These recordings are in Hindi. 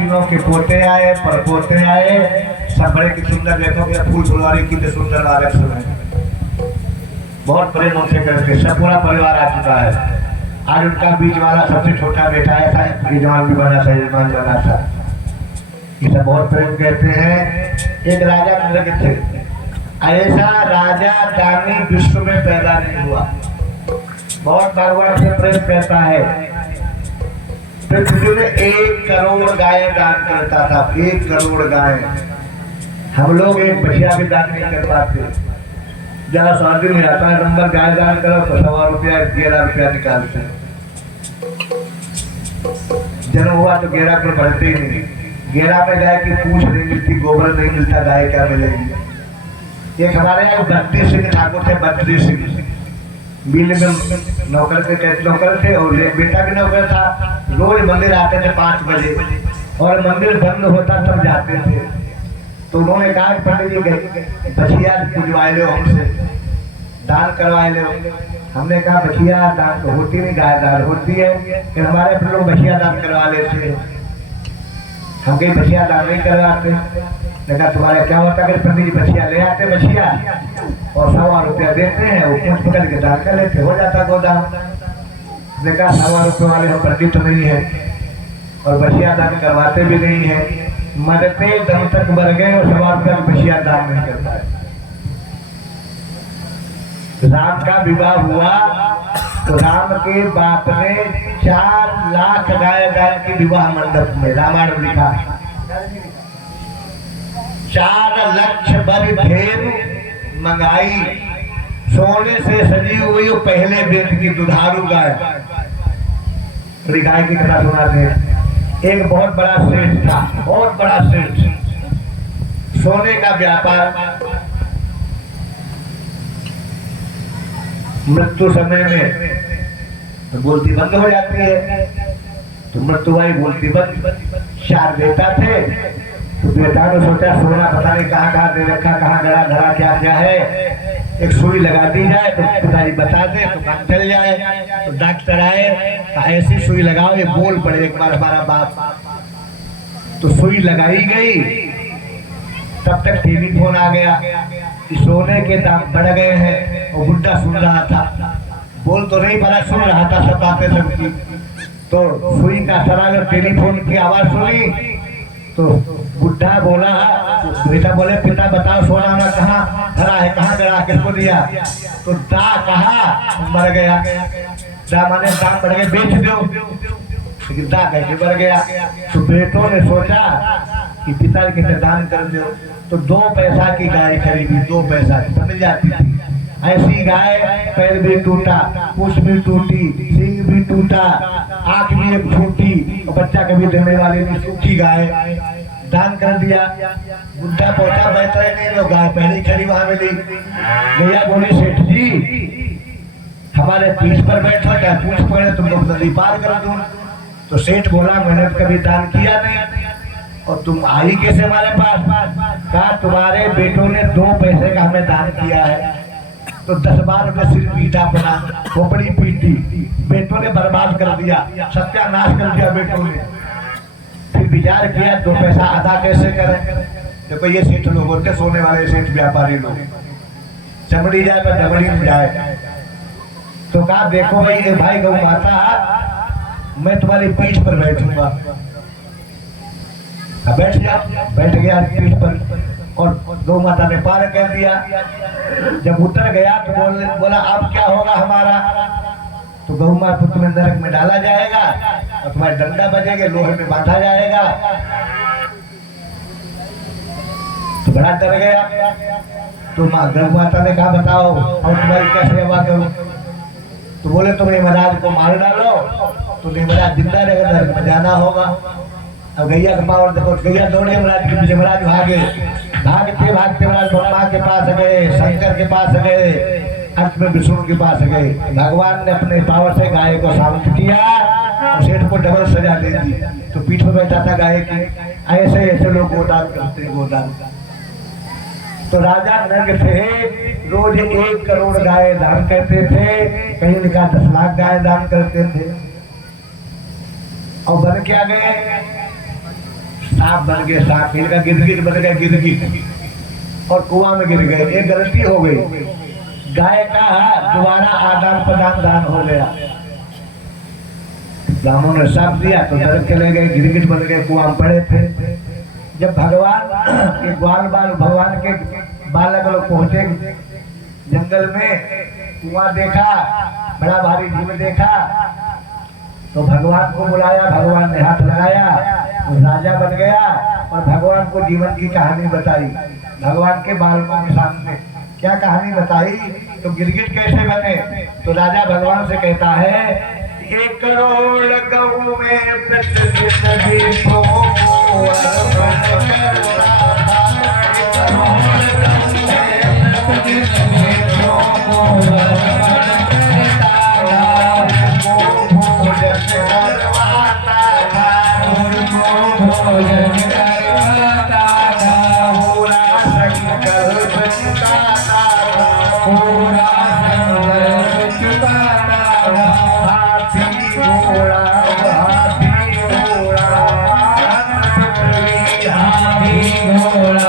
तीनों के पोते आए, परपोते आए, सब बड़े की सुंदर देखोगे, फूल फुलवारी कितने सुंदर वाले सब है, बहुत प्रेम उनसे करते, सब पूरा परिवार आ चुका है। आज उनका बीच वाला सबसे छोटा बेटा ऐसा यजमान भी बना था, यजमान बना था, ये सब बहुत प्रेम कहते हैं। एक राजा नरक थे, ऐसा राजा दानी विश्व में पैदा नहीं हुआ, बहुत भगवान से प्रेम करता है। पृथ्वी में 1 करोड़ गाय दान करता था, 1 करोड़ गाय। हम लोग एक बछिया भी दान नहीं कर पाते, जरा शादी में आता है नंबर गाय दान करो तो 100 रुपया 11 रुपया निकालते हैं। जन्म हुआ तो 11 को बढ़ते ही नहीं, 11 में गाय की पूंछ नहीं मिलती, गोबर नहीं मिलता, गाय क्या मिलेगी। एक हमारे यहाँ 32 सिंह ठाकुर थे, 32 सिंह मिल में नौकर थे और एक बेटा भी नौकर था। रोज मंदिर आते थे 5 बजे और मंदिर बंद होता तब जाते थे। तो उन्होंने कहा पंडित जी बछिया पूजवाए लो, हमसे दान करवाए लो। हमने कहा बछिया दान तो होती नहीं, गाय दान होती है, फिर हमारे फिर लोग बछिया दान करवा लेते, हम कहीं बछिया दान नहीं करवाते। देखा तुम्हारे क्या होता है, पंडित जी बछिया ले आते, बछिया और 100 रुपया देते हैं, वो पूछ पकड़ के दान कर लेते, हो जाता गोदाम। देखा 100 रुपये वाले हम पंडित तो नहीं है और बछिया दान करवाते भी नहीं है, मरते दम तक मर गए और 100 रुपया बछिया दान नहीं कर पाए। राम का विवाह हुआ तो राम के बाप ने 4 लाख गाय गाय की विवाह मंडप में, रामायण लिखा, 4 लक्ष बड़ी भेड़ मंगाई, सोने से सजी हुई पहले दिन की दुधारू गाय। गाय की कथा सुनाते हैं। एक बहुत बड़ा सेठ था, बहुत बड़ा सेठ, सोने का व्यापार। मृत्यु समय में तो बोलती बंद हो जाती है, तो मृत्यु आई बोलती बंद। 4 बेटा थे, तो बेटा ने सोचा सोना पता नहीं कहाँ कहाँ दे रखा, कहाँ गड़ा धरा क्या क्या है, एक सुई लगा दी जाए तो पिताजी बता दे तो काम चल जाए। तो डॉक्टर आए, ऐसी सुई लगाओ ये बोल पड़े एक बार हमारा बाप। तो सुई लगाई गई, तब तक टेलीफोन आ गया कि सोने के दाम बढ़ गए हैं। और बुड्ढा सुन रहा था, बोल तो नहीं पड़ा, सुन रहा था सब बातें सबकी। तो सुई का सरा जब टेलीफोन की आवाज सुनी तो बुड्ढा बोला, बेटा बोले पिता बताओ सोना ना कहाँ धरा है, कहाँ गया, किसको दिया। तो दा कहा मर गया, दा माने दाम बढ़ गए बेच दो, लेकिन दा कैसे बढ़ गया। तो बेटों ने सोचा कि पिता के दान कर दो, तो 2 पैसा की गाय खरीदी, 2 पैसा की मिल जाती थी। ऐसी गाय, पैर भी टूटा, पूंछ भी टूटी, सींग भी टूटा, आंख भी एक फूटी, और बच्चा कभी देने वाली नहीं, सूखी गाय दान कर दिया। बुढ़ा पहुंचा, बैठा ही नहीं, गाय पहले खड़ी वहां मिली। भैया बोली सेठ जी हमारे पीठ पर बैठो, क्या पूछ पड़े तुमको नदी पार कर दूं। तो सेठ बोला मैंने कभी दान किया नहीं और तुम आई कैसे हमारे पास। कहा तुम्हारे बेटों ने 2 पैसे का हमें दान किया है। तो 10 बार रुपये सिर पीटा अपना, खोपड़ी पीटी, बेटों ने बर्बाद कर दिया, सत्यानाश कर दिया बेटों ने। फिर विचार किया 2 पैसा अदा कैसे करें। देखो ये सेठ लोग होते, सोने वाले सेठ व्यापारी लोग, चमड़ी जाए पर दमड़ी में जाए। तो कहा देखो भाई गौ माता मैं तुम्हारी पीठ पर बैठूंगा। बैठ जा, बैठ गया पीठ पर और गौ माता ने पार कर दिया। जब उतर गया तो बोला अब क्या होगा हमारा। तो गौ माता तुम्हें नरक में डाला जाएगा और तुम्हारे डंडा बजेंगे, लोहे में बांधा जाएगा। तो बड़ा डर गया। तो गौ माता ने कहा बताओ और तुम्हारी क्या सेवा करूं। तो बोले तुम यमराज को मार डालो तो यमराज जिंदा रहेगा, नरक में जाना होगा। अब गैया का पावर देखो, गैया दौड़े यमराज के पीछे, यमराज भागे, भागते भागते यमराज ब्रह्मा के पास गए, शंकर के पास गए, अंत में विष्णु के पास गए। भगवान ने अपने पावर से गाय को शांत किया और सेठ को डबल सजा दे दी। तो पीठ पर बैठा था गाय की। ऐसे ऐसे लोग गोदान करते हैं, गोदान। तो राजा नग थे, रोज 1 करोड़ गाय दान करते थे, कहीं लिखा 10 लाख गाय दान करते थे। और बन क्या गए, सांप बन गए सांप, इनका गिरगिट बन गए गिरगिट और कुआं में गिर गए। एक गलती हो गई, गाय का दोबारा आदान प्रदान दान हो गया। ब्राह्मण ने साफ दिया तो डर चले गए, गिरगिट बन गए, कुआं में पड़े थे। जब भगवान के ग्वाल बाल भगवान के बालक लोग पहुंचे जंगल में, कुआं देखा, बड़ा भारी जीव देखा, तो भगवान को बुलाया। भगवान ने हाथ लगाया, वो राजा बन गया और भगवान को जीवन की कहानी बताई। भगवान के बालकों के सामने क्या कहानी बताई, तो गिरगिट कैसे बने। तो राजा भगवान से कहता है, 1 करोड़ गऊ में प्रतिदिन दीपों को अर्पण करता था। 1 करोड़ गऊ में प्रतिदिन दीपों को अर्पण करता था। उनको भोजन करवाता था, उनको भोजन करवाता था। पूरा संकल्प चुकाता था, पूरा संकल्प चुकाता था। हाथी घोड़ा हाथी घोड़ा हाथी घोड़ा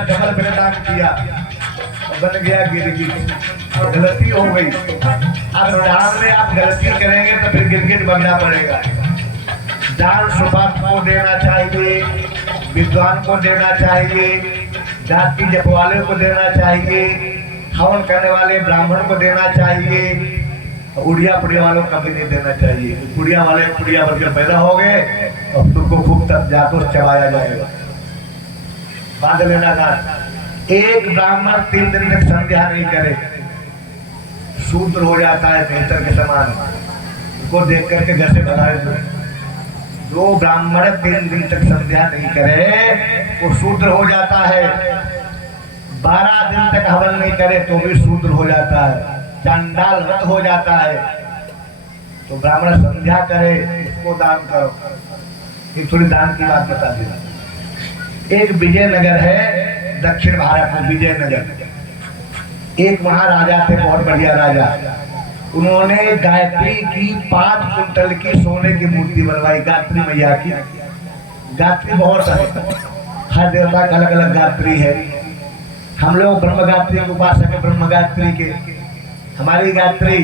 डबल बेदान किया, बन गया गिरगिट। गलती हो गई, अब दान में आप गलती करेंगे तो फिर गिरगिट बनना पड़ेगा। दान सुपात्र को देना चाहिए, विद्वान को देना चाहिए, जाति जप वाले को देना चाहिए, हवन करने वाले ब्राह्मण को देना चाहिए। उड़िया पुड़िया वालों को कभी नहीं देना चाहिए। पुड़िया वाले पुड़िया भर के पैदा हो गए और तुमको खूब तक जातो चबाया जाएगा। बांध लेना गांठ। एक ब्राह्मण 3 दिन तक संध्या नहीं करे, शूद्र हो जाता है बेहतर के समान। उनको देख करके घर से भगा दो। जो ब्राह्मण 3 दिन तक संध्या नहीं करे वो शूद्र हो जाता है। 12 दिन तक हवन नहीं करे तो भी शूद्र हो जाता है, चंडाल व्रत हो जाता है। तो ब्राह्मण संध्या करे, उसको दान करो। एक थोड़ी दान की बात बता दी। एक विजयनगर है दक्षिण भारत में, विजयनगर। एक महाराजा थे, बहुत बढ़िया राजा। उन्होंने गायत्री की 5 कुंटल की सोने की मूर्ति बनवाई, गायत्री मैया की। गायत्री बहुत है, हर देवता का अलग अलग गायत्री है। हम लोग ब्रह्म गायत्री के उपासक है, ब्रह्म गायत्री के। हमारी गायत्री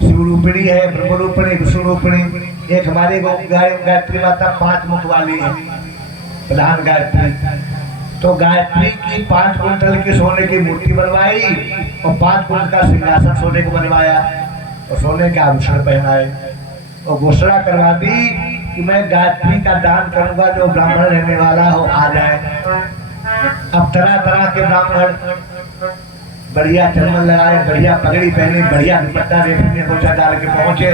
शिव रूपिणी है, ब्रह्म रूपिणी, विष्णु रूपिणी। एक हमारी गायत्री माता 5 मुख वाली है, प्रधान गायत्री। तो गायत्री की 5 कुंटल की सोने की मूर्ति बनवाई और 5 कुंटल का सिंहासन सोने को बनवाया और सोने के आभूषण पहनाए और घोषणा करवा दी कि मैं गायत्री का दान करूंगा, जो ब्राह्मण रहने वाला हो आ जाए। अब तरह तरह के ब्राह्मण बढ़िया चंदन लगाए, बढ़िया पगड़ी पहने, बढ़िया दुपट्टा रेशमी पोछा डाल के पहुंचे।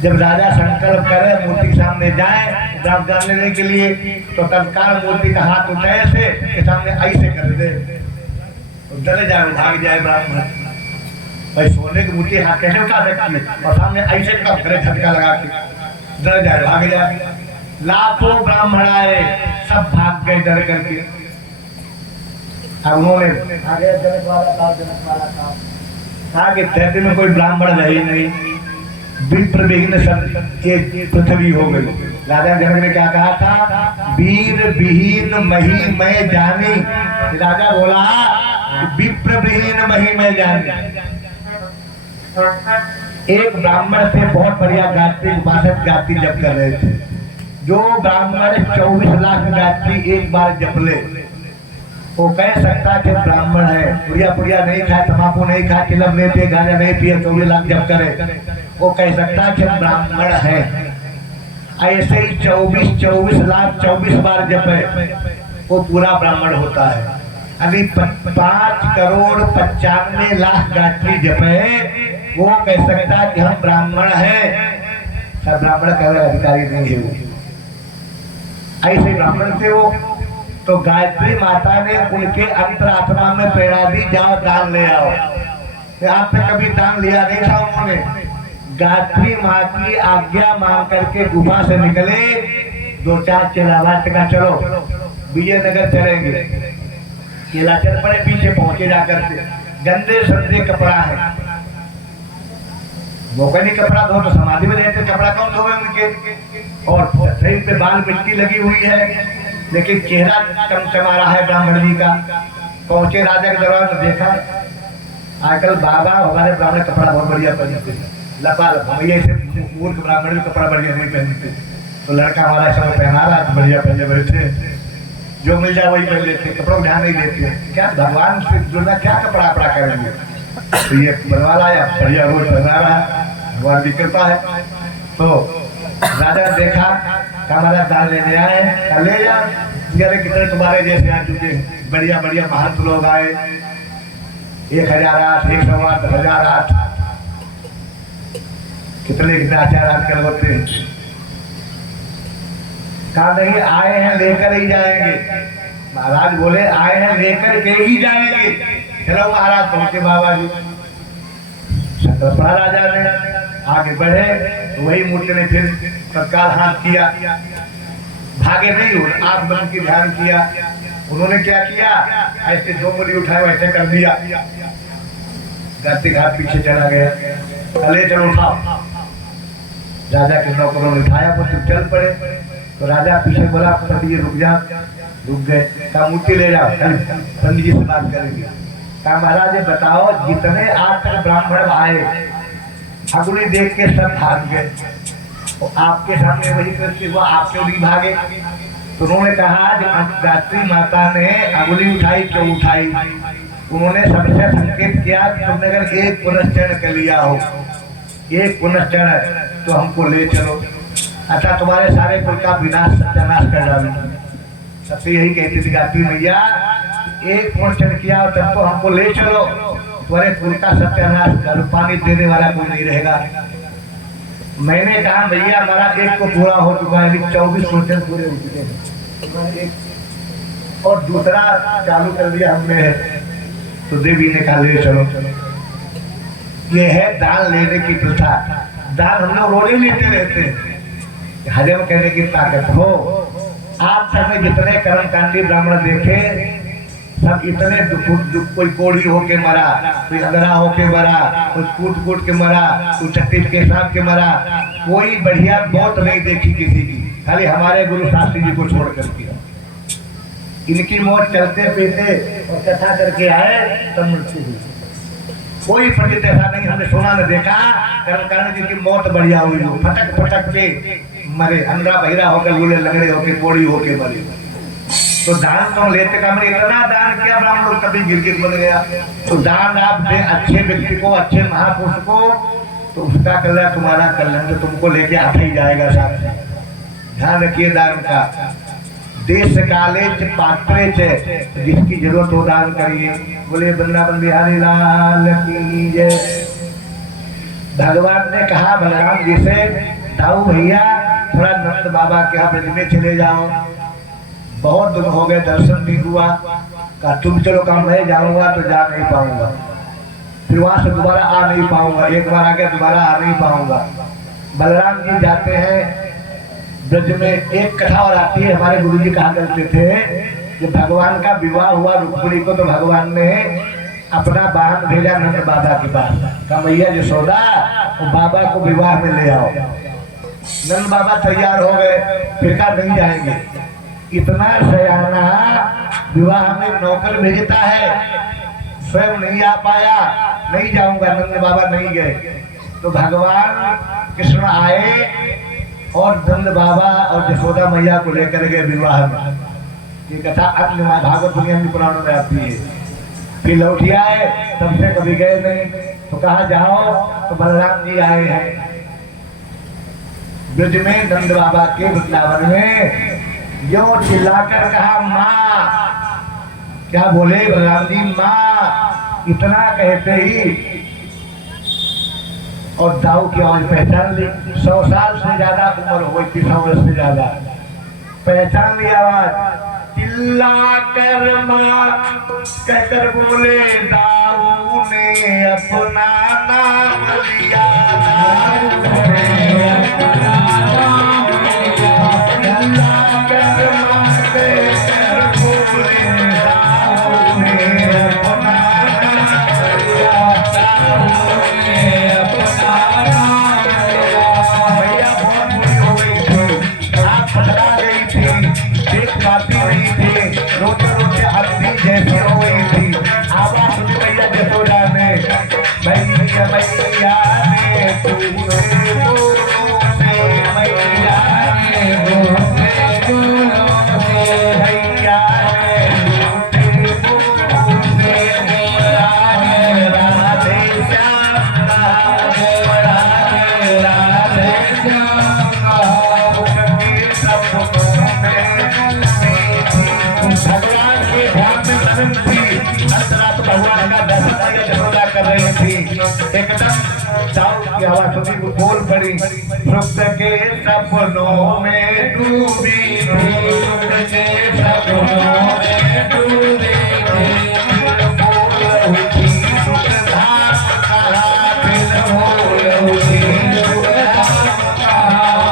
जब राजा संकल्प करे मूर्ति सामने जाए दान लेने के लिए, तो तत्काल मूर्ति का हाथ उठाए से के सामने ऐसे कर दे, तो डर जाए, भाग जाए ब्राह्मण। भाई सोने की मूर्ति हाथ कैसे उठा सकती है और सामने ऐसे कब करे, झटका लगा के डर जाए, भाग जाए। लाखों ब्राह्मण आए, सब भाग गए डर करके। अब उन्होंने आगे जनक वाला काम कहा कि धरती में कोई ब्राह्मण रहे नहीं, विप्र विहीन सब एक पृथ्वी हो गई। राजा जनक ने क्या कहा था, वीर विहीन मही मैं जानी। राजा बोला विप्र विहीन मही मैं जानी। एक ब्राह्मण थे, बहुत बढ़िया गायत्री उपासक गायत्री जप कर रहे थे। जो ब्राह्मण 24 लाख गायत्री एक बार जप ले, वो कह सकता कि ब्राह्मण है। पुड़िया पुड़िया नहीं खाए, तम्बाकू नहीं खाए, चिलम नहीं पिए, गांजा नहीं पिए, 24 लाख जप करे, वो कह सकता कि ब्राह्मण है। ऐसे ही 24 लाख 24 बार जपे, वो पूरा ब्राह्मण होता है। अभी 5,95,00,000 गायत्री जपे, वो कह सकता कि हम ब्राह्मण हैं। सब ब्राह्मण का अधिकारी नहीं है वो, ऐसे ब्राह्मण थे वो। तो गायत्री माता ने उनके अंतरात्मा में प्रेरणा दी, जाओ दान ले आओ। आप तक कभी दान लिया नहीं था उन्होंने। गायत्री माँ की आज्ञा मांग करके गुफा से निकले, 2-4 चेलावास का चलो विजयनगर चलेंगे। केला चल पड़े, पीछे पहुंचे जाकर के। गंदे संदे कपड़ा है, मौका नहीं कपड़ा धो तो समाधि में रहते, कपड़ा कौन धोए उनके। और शरीर पे बाल मिट्टी लगी हुई है, लेकिन चेहरा चमचमा रहा है ब्राह्मण जी का। पहुंचे राजा के दरबार में, देखा आजकल बाबा हमारे ब्राह्मण कपड़ा बहुत बढ़िया पहनते, लपा भैया से मूर्ख ब्राह्मण भी कपड़ा बढ़िया नहीं पहनते। तो लड़का हमारा समय पहना रहा तो बढ़िया पहने बैठे, जो मिल जाए वही पहन लेते, कपड़ों को ध्यान नहीं देते। क्या भगवान से जुड़ना, क्या कपड़ा अपड़ा करेंगे। तो ये बनवा लाया, बढ़िया रोज बना रहा, भगवान की कृपा है। तो राजा ने देखा, हमारा दान लेने आए, ले जा। कितने तुम्हारे जैसे आ चुके, बढ़िया बढ़िया महंत लोग आए, 1,008, 108, 1008, कितने कितने आचार कर होते। कहा नहीं, आए हैं लेकर ही जाएंगे। महाराज बोले आए हैं लेकर के ही जाएंगे। चलो महाराज पहुंचे बाबा जी। शंकरपड़ा राजा ने आगे बढ़े, तो वही मूर्ति ने फिर तत्काल हाथ किया, भागे नहीं, आंख बंद की ध्यान किया। उन्होंने क्या किया, ऐसे 2 मुड़ी उठाए वैसे कर दिया, गाती घाट पीछे चला गया। चले चलो उठाओ। राजा के नौकरों ने उठाया, वो चल पड़े। तो राजा पीछे बोला, पंडित जी रुक जा। रुक गए। कहा मूर्ति ले जाओ, पंडित जी से बात करेंगे। कहा महाराज ये बताओ, जितने आज तक ब्राह्मण आए अगुली देख के सब भाग गए, तो आपके सामने वही कृत्य हुआ, आप क्यों नहीं भागे। तो उन्होंने कहा गायत्री माता ने अगुली उठाई, क्यों उठाई। उन्होंने सबसे संकेत किया कि तुमने अगर एक पुनश्चरण कर लिया हो, एक पुनश्चरण तो हमको ले चलो, अच्छा तुम्हारे सारे कुल का विनाश सत्यानाश कर डालो। सबसे यही कहती थी गायत्री मैया, एक पुनश्चरण किया तब तो हमको ले चलो, तुम्हारे कुल का सत्यानाश कर, पानी देने वाला कोई नहीं रहेगा। मैंने कहा भैया हमारा एक को पूरा हो चुका है, 24 पुनश्चरण पूरे हो चुके हैं, और दूसरा चालू कर दिया हमने। तो देवी ने कहा ले चलो। ये है दान लेने की प्रथा। दान हम लोग रोज ही लेते रहते हैं, हजम करने की ताकत हो। आप सबने जितने कर्मकांडी ब्राह्मण देखे, सब इतने दुख, कोई कोढ़ी होके मरा, कोई अंधरा होके मरा, कोई कूट के मरा, कोई चट्टी के सांप के मरा, कोई बढ़िया मौत नहीं देखी किसी की, खाली हमारे गुरु शास्त्री जी को छोड़ करके। इनकी मौत चलते पीते और कथा करके आए तब मृत्यु हुई। कोई पंडित ऐसा नहीं हमने सुना न देखा कर्मकांड जी की मौत बढ़िया हुई हो, फटक फटक के मरे, अंधा बहिरा होकर, लूले लगड़े होके, कोड़ी होके मरे। तो दान तो लेते का, मैंने इतना दान किया ब्राह्मण कभी गिरगिट बन गया। तो दान आप दे अच्छे व्यक्ति को, अच्छे महापुरुष को, तो उसका कल्याण तुम्हारा कल्याण तो तुमको लेके आता ही जाएगा। साथ ध्यान रखिए दान का। देश काले च पात्रे च, जिसकी जरूरत हो दान करिए। बोले वृंदावन बिहारी लाल की जय। भगवान ने कहा बलराम जी से, दाऊ भैया थोड़ा नंद बाबा के यहाँ ब्रज में चले जाओ, बहुत दिन हो गए दर्शन नहीं हुआ। कहा तुम चलो, कहा मैं जाऊंगा तो जा नहीं पाऊंगा, फिर वहां से दोबारा आ नहीं पाऊंगा, एक बार आ गया दोबारा आ नहीं पाऊंगा। बलराम जी जाते हैं ब्रज में। एक कथा और आती है, हमारे गुरु जी कहा करते थे, जब भगवान का विवाह हुआ रुक्मिणी को, तो भगवान ने अपना वाहन भेजा नंद बाबा के पास। कहा भैया यशोदा वो बाबा को विवाह में ले आओ। नंद बाबा तैयार हो गए, फिर कहा नहीं जाएंगे। इतना सयाना विवाह में नौकर भेजता है, स्वयं नहीं आ पाया, नहीं जाऊंगा। नंद बाबा नहीं गए। तो भगवान कृष्ण आए और नंद बाबा और यशोदा मैया को लेकर गए विवाह में। ये कथा अन्य भागवत दुनिया में पुराणों में आती है। फिर लौट आए, तब से कभी गए नहीं। तो कहा जाओ, तो बलराम जी आए हैं ब्रज में, नंद बाबा के वृंदावन में। यो चिल्लाकर कहा माँ, क्या बोले बलराम जी? माँ। इतना कहते ही और दाऊ की आवाज पहचान ली। 100 साल से ज्यादा उम्र हो गई थी, 100 वर्ष से ज्यादा। पहचान ली आवाज। चिल्ला कर माँ कहकर बोले दाऊ ने अपना नाम लिया। चिल्ला कर माँ कहकर बोले दाऊ ने अपना नाम लिया। भैया बहुत बुरी हो गई थी, आँख पथरा गई थी, देख पाती नहीं थी, रोते रोते हल्दी जैसे हो गई थी। आवाज सुनी भैया जसोदा ने, मैया मैया ने तुझे बोलो से, मैया ने बोले बोलो से, मैया ने तुझे बोलो से, राधे राधे श्याम राधे राधे श्याम के सपनों में भगवान के ध्यान में मगन थी। हर रात भगवान का दर्शन जसोदा कर रही थी। एकदम दाऊ की आवाज सुनी, वो बोल पड़ी। भक्त के सपनों में डूबी थी, भक्त के सपनों में डूबी थी, बोल रही थी सुख धाम कहा, फिर बोल रही थी सुख धाम कहा।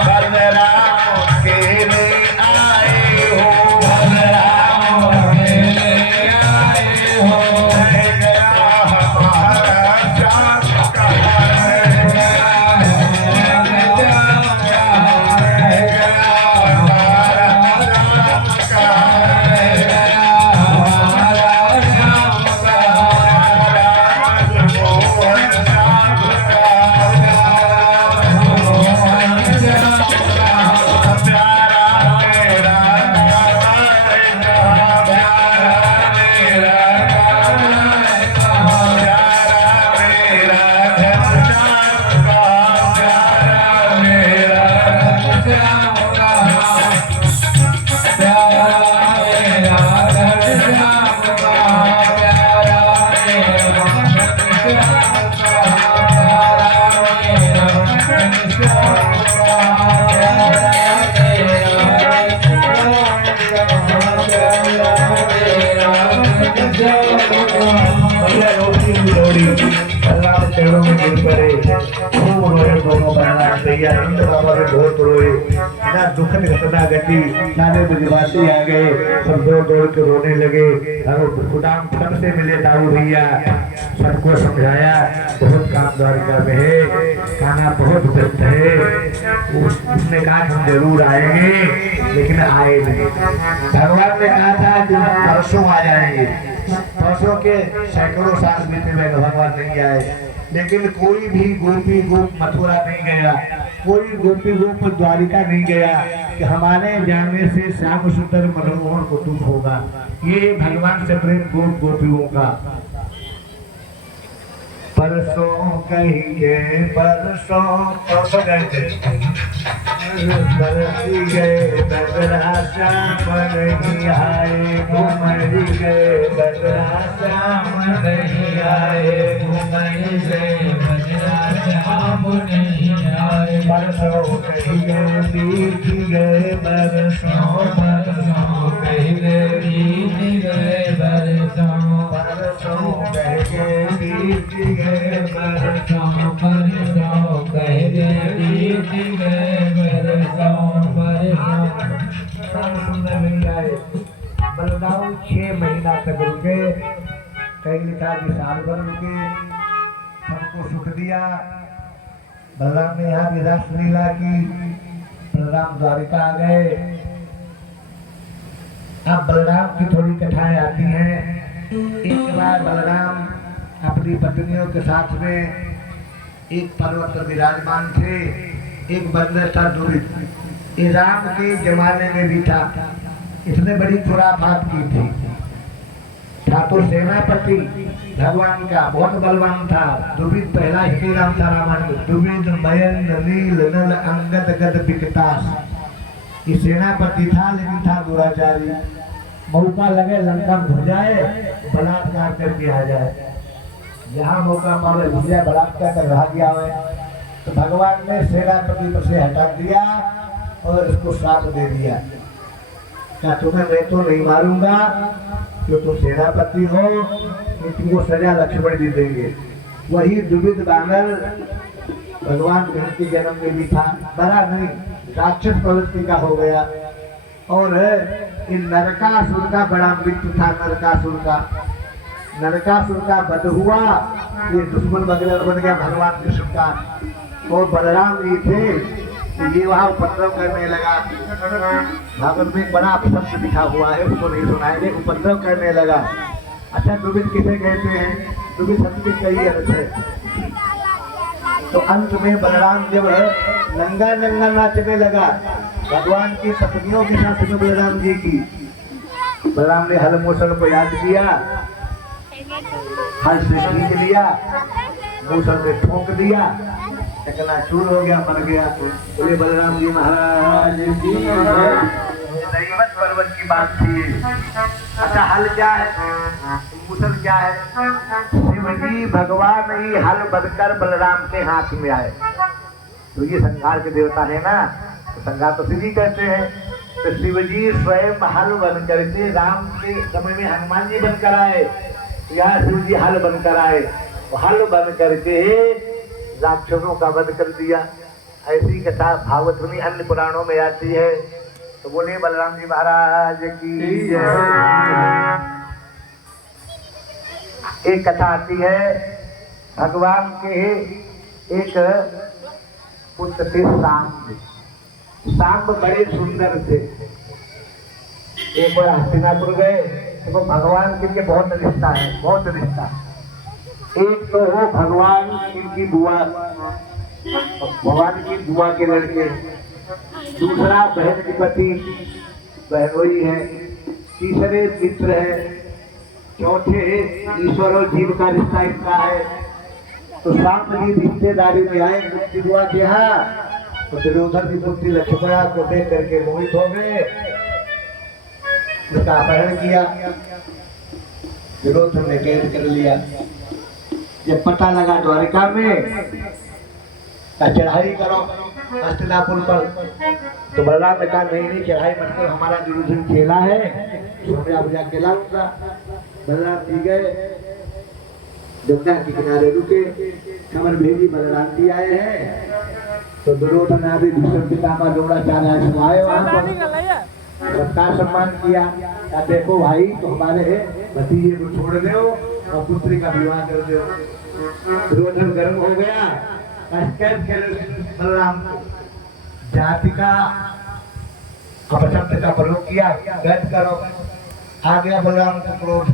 बलराम अकेले आए हो, बलराम अकेले आए हो, रह गया हमारा श्याम कहा, रह गया हमारा पेड़ों में गिर पड़े, खूब रोए दोनों बहना भैया। इंद्र बाबा ने बहुत रोए। इतना दुखद घटना घटी, सारे ब्रजवासी आ गए, सब दौड़ दौड़ के रोने लगे। खुदाम सबसे मिले दाऊ भैया, सबको समझाया बहुत काम द्वारिका में है, खाना बहुत व्यस्त है। उसने कहा हम जरूर आएंगे, लेकिन आए नहीं। भगवान ने कहा था कि परसों आ जाएंगे। परसों के सैकड़ों साल बीते में भगवान नहीं आए, लेकिन कोई भी गोपी गोप मथुरा नहीं गया, कोई गोपी गोप द्वारिका नहीं गया कि हमारे जाने से श्याम सुंदर मनोहर को दुख होगा। ये भगवान से प्रेम गोप गोपियों का। परसों कहिए परसों गए बरसी गए बदरा श्याम नहीं आए, घूमरी गए बदरा श्याम नहीं आए, घूमरी गए बदरा श्याम नहीं आए। परसों कहिए बीत गए बरसों, परसों कहिए बीत गए बरसों, परसों कहिए बीत गए बरसों, परसों कहिए बीत गए बरसों, परसों। सुंदर नहीं आए। बलदाऊ 6 महीना तक रुके, कई लिखा कि साल भर रुके, सबको सुख दिया। बलराम ने यहाँ भी रस लीला की। बलराम द्वारिका आ गए। अब बलराम की थोड़ी कथाएं आती हैं। एक बार बलराम अपनी पत्नियों के साथ में एक पर्वत पर विराजमान थे। एक बंदर था दुरित, ये राम के जमाने में भी था। इसने बड़ी खुराफात की थी। था तो सेनापति भगवान का, बहुत बलवान था। दुर्विद पहला श्री राम था रामायण में। दुर्विद मयन नील नल अंगद गद विकटास, ये सेनापति था लेकिन था दुराचारी। मौका लगे लंका में घुस जाए, बलात्कार करके आ जाए। जहाँ मौका पावे घुस जाए, बलात्कार कर रहा गया हो, तो भगवान ने सेनापति पर से हटा दिया और इसको श्राप दे दिया। क्या तुम्हें मैं तो नहीं मारूंगा, जो तुम सेनापति हो, तो तुमको सजा लक्ष्मण जी देंगे। वही दुविध बानर भगवान कृष्ण के जन्म में भी था, बड़ा नहीं, राक्षस प्रवृत्ति का हो गया। और इन नरकासुर का बड़ा मृत्यु था। नरकासुर का वध हुआ, ये दुश्मन बन गया भगवान कृष्ण का। और बलराम जी थे, तो ये वहाँ उपद्रव करने लगा। भागवत में एक बड़ा शब्द लिखा हुआ है, उसको नहीं सुनाएंगे। उपद्रव करने लगा। अच्छा, दुविध किसे कहते हैं? दुविध शब्द के कई अर्थ है। तो अंत में बलराम जब नंगा नंगा नाचने लगा, भगवान की पत्नियों के साथ में बलराम जी की, बलराम ने हल मूसल को याद किया, हल से खींच लिया, मूसल में ठोक दिया, चकनाचूर हो गया, मर गया। बोले बलराम जी महाराज जी, दैवत पर्वत की बात थी। अच्छा, हल क्या है, मूसल क्या है? शिव जी भगवान ही हल बनकर बलराम के हाथ में आए। तो ये संहार के देवता है ना, तो संहार तो शिव जी करते हैं। तो शिव जी स्वयं हल बन करके, राम के समय में हनुमान जी बनकर आए, यहाँ शिव जी हल बनकर आए। हल बन करके राक्षसों का वध कर दिया। ऐसी कथा भागवत में अन्य पुराणों में आती है। तो बोले बलराम जी महाराज की जय। एक कथा आती है, भगवान के एक पुत्र थे सांब। सांब बड़े सुंदर थे। एक बार हस्तिनापुर गए, तो भगवान के लिए बहुत रिश्ता है, बहुत रिश्ता। एक तो हो भगवान की बुआ, भगवान की बुआ के लड़के, दूसरा बहन की पति बहनोई है, तीसरे मित्र है, चौथे ईश्वर और जीव का रिश्ता इनका है। तो सांब जी रिश्तेदारी में आए की बुआ के यहाँ, तो दुर्योधन की पुत्री लक्ष्मणा को देख करके मोहित हो गए, उसका अपहरण किया, दुर्योधन ने कैद कर लिया। जब पता लगा द्वारिका में, चढ़ाई करो हस्तिनापुर पर, तो बलराम ने कहा नहीं चढ़ाई मत करो, हमारा दुर्योधन खेला है, सोमया बुझा के लाऊंगा। बलराम जी गए, जमुना के किनारे रुके, खबर भेजी बलराम जी आए हैं। तो दुर्योधन आदि भीष्म पितामह द्रोणाचार्य आए, वहां पर सत्कार सम्मान किया। देखो भाई, तो हमारे भतीजे को छोड़ दो और पुत्री का विवाह कर दो। दुर्योधन गर्म हो गया, बलराम को जाति का अपशब्द का प्रयोग किया, कैद करो। आ गया बलराम को क्रोध।